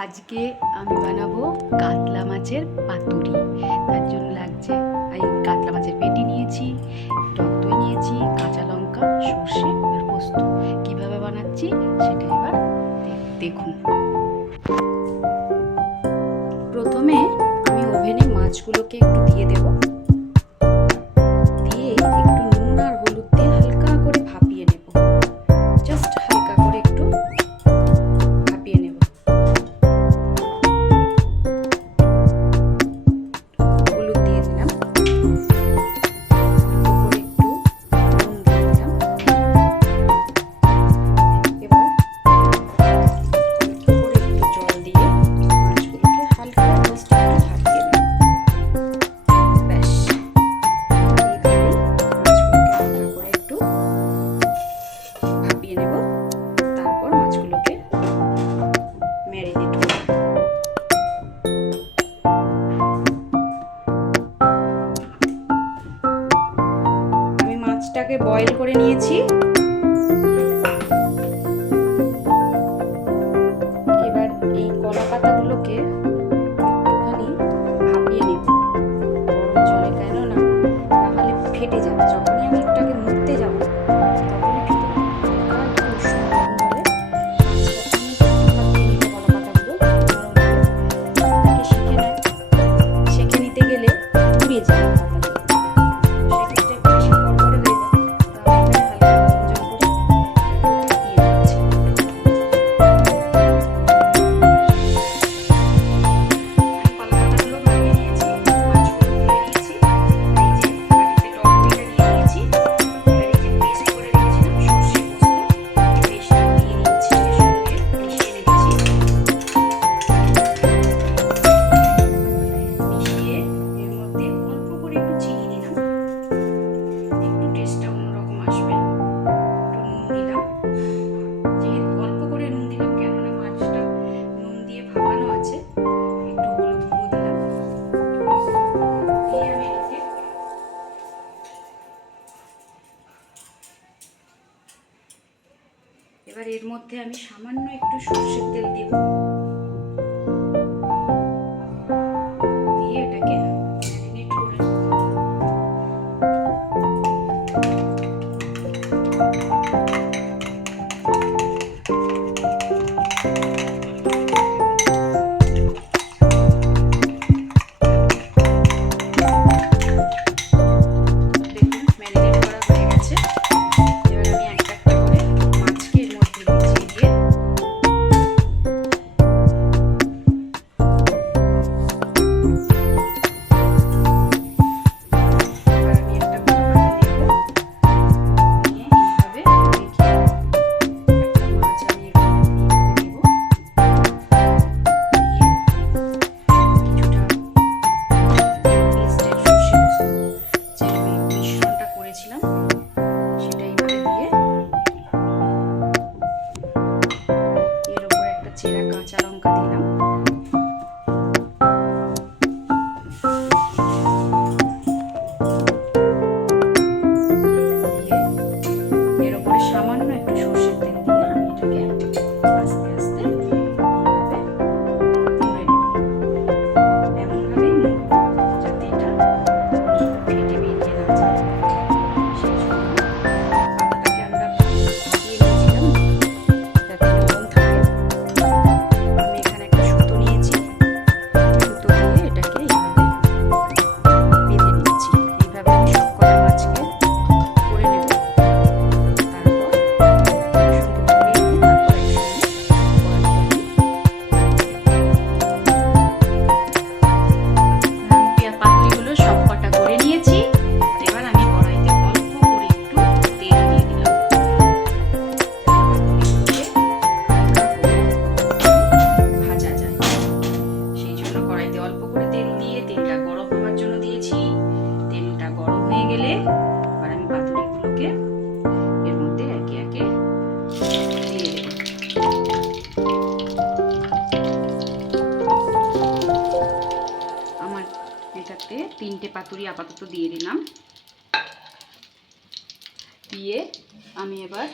আজকে আমি বানাবো কাতলা মাছের পাতুরি। তার জন্য লাগছে আমি কাতলা মাছের পেটি নিয়েছি, টক দই নিয়েছি, কাঁচা লঙ্কা, সর্ষে আর পোস্ত। কীভাবে বানাচ্ছি সেটা এবার দেখুন। প্রথমে আমি ওভেনে মাছগুলোকে একটু দিয়ে দেবো। এটাকে বয়েল করে নিয়েছি। এবার এই কলা পাতাগুলোকে মধ্যে আমি সামান্য একটু সর্ষের তেল দেবো। লঙ্কা দিলাম। পাতুরি আপাতত দিয়ে দিলাম। দিয়ে আমি এবার